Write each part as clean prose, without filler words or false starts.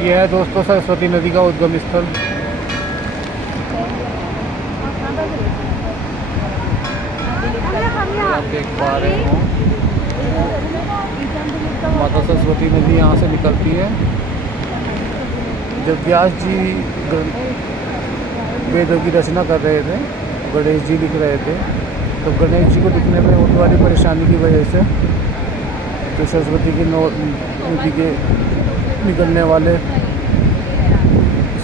ये है दोस्तों सरस्वती नदी का उद्गम स्थल। आप देख पा रहे हो माता सरस्वती नदी यहाँ से निकलती है। जब व्यास जी वेदों की रचना कर रहे थे, गणेश जी लिख रहे थे, तो गणेश जी को लिखने में होने वाली परेशानी की वजह से तो सरस्वती की नदी के निकलने वाले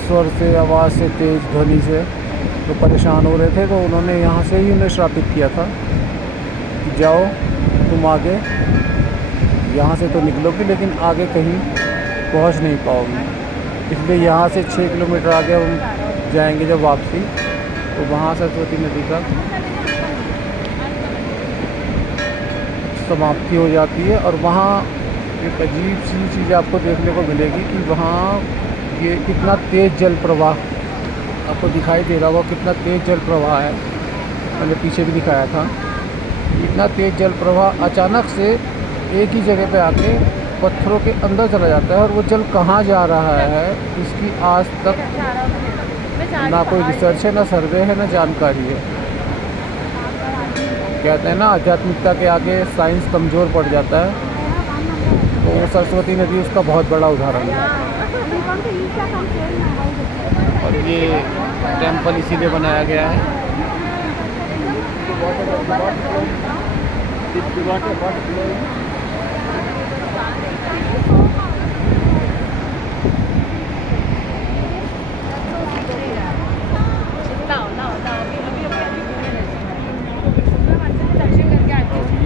स्वर से, आवाज़ से, तेज ध्वनि से तो परेशान हो रहे थे, तो उन्होंने यहाँ से ही उन्हें श्रापित किया था कि जाओ तुम आगे, यहाँ से तो निकलोगी लेकिन आगे कहीं पहुँच नहीं पाओगी। इसलिए यहाँ से 6 किलोमीटर आगे हम जाएंगे जब वापसी, तो वहाँ सरस्वती नदी का समाप्ति हो जाती है। और वहाँ एक अजीब सी चीज़ आपको देखने को मिलेगी कि वहाँ ये कितना तेज़ जल प्रवाह आपको दिखाई दे रहा होगा, कितना तेज़ जल प्रवाह है। मैंने पीछे भी दिखाया था, इतना तेज़ जल प्रवाह अचानक से एक ही जगह पे आके पत्थरों के अंदर चला जाता है, और वो जल कहाँ जा रहा है इसकी आज तक ना कोई रिसर्च है, ना सर्वे है, ना जानकारी है। कहते हैं ना आध्यात्मिकता के आगे साइंस कमज़ोर पड़ जाता है, तो वो सरस्वती नदी उसका बहुत बड़ा उदाहरण है। और ये टेंपल इसीलिए बनाया गया है।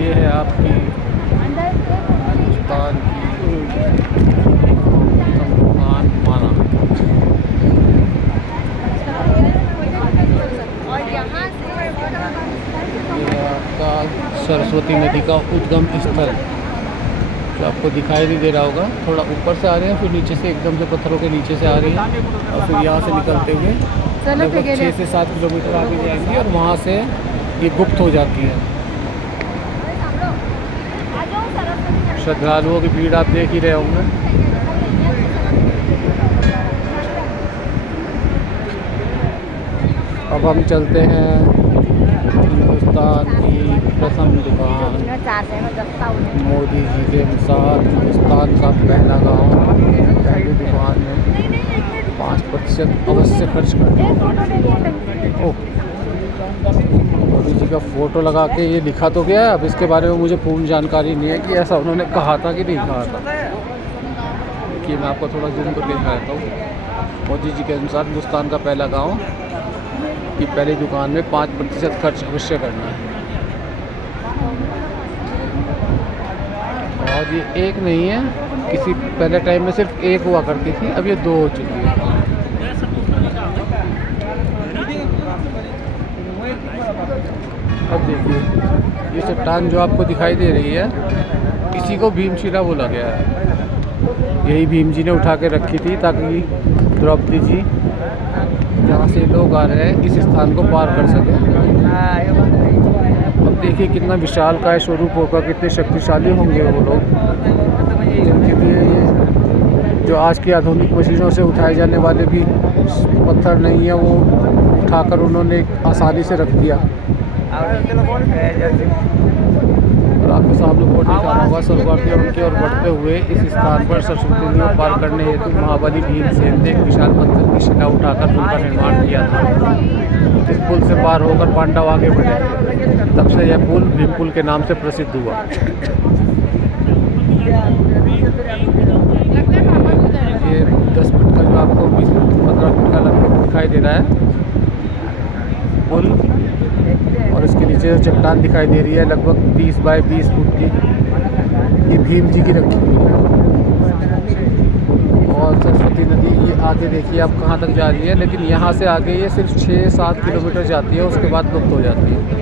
ये है आपकी हिंदुस्तान की संस्थान माना। ये है आपका सरस्वती नदी का उद्गम स्थल, जो आपको दिखाई नहीं दे रहा होगा। थोड़ा ऊपर से आ रहे हैं, फिर नीचे से एकदम से पत्थरों के नीचे से आ रही है, और फिर यहाँ से निकलते हुए लगभग 6 से 7 किलोमीटर आगे जाएंगी, और वहाँ से ये गुप्त हो जाती है। श्रद्धालुओं की भीड़ आप देख ही रहे होंगे। अब हम चलते हैं हिंदुस्तान की प्रथम दुकान, मोदी जी के अनुसार हिंदुस्तान का पहला गांव। पहली दुकान में 5% अवश्य खर्च करना। ओह, मोदी जी का फ़ोटो लगा के ये लिखा तो गया है। अब इसके बारे में मुझे पूर्ण जानकारी नहीं है कि ऐसा उन्होंने कहा था कि नहीं कहा था, कि मैं आपको थोड़ा जूम करके दिखाता हूँ। मोदी जी के अनुसार हिंदुस्तान का पहला गांव की पहली दुकान में 5% खर्च अवश्य करना है। और ये एक नहीं है, किसी पहले टाइम में सिर्फ एक हुआ करती थी, अब ये 2 हो चुकी है। अब देखिए ये चट्टान जो आपको दिखाई दे रही है, इसी को भीमशिला बोला गया है। यही भीम जी ने उठा के रखी थी ताकि द्रौपदी जी जहाँ से लोग आ रहे हैं इस स्थान को पार कर सकें। अब देखिए कितना विशाल काय स्वरूप होगा, कितने शक्तिशाली होंगे वो लोग, जिनके लिए ये जो आज की आधुनिक मशीनों से उठाए जाने वाले भी पत्थर नहीं है, वो उठाकर उन्होंने आसानी से रख दिया। और आपके सामने बोर्ड लिखा होगा, शरणार्थी और उनकी ओर बढ़ते हुए इस स्थान पर सरस्वती नदी को पार करने हेतु महाबली भीमसेन ने एक विशाल पत्थर की शिला उठाकर पुल का निर्माण किया था। इस पुल से पार होकर पांडव आगे बढ़े, तब से यह पुल भीम पुल के नाम से प्रसिद्ध हुआ। ये 10 फुट का जो आपको 15 फुट का लगभग दिखाई दे रहा है पुल, और इसके नीचे चट्टान दिखाई दे रही है लगभग 30 बाय 20 फुट की, ये भीम जी की रखी हुई है। और सरस्वती नदी ये आगे देखिए आप कहाँ तक जा रही है, लेकिन यहाँ से आगे ये सिर्फ 6-7 किलोमीटर जाती है, उसके बाद लुप्त हो जाती है।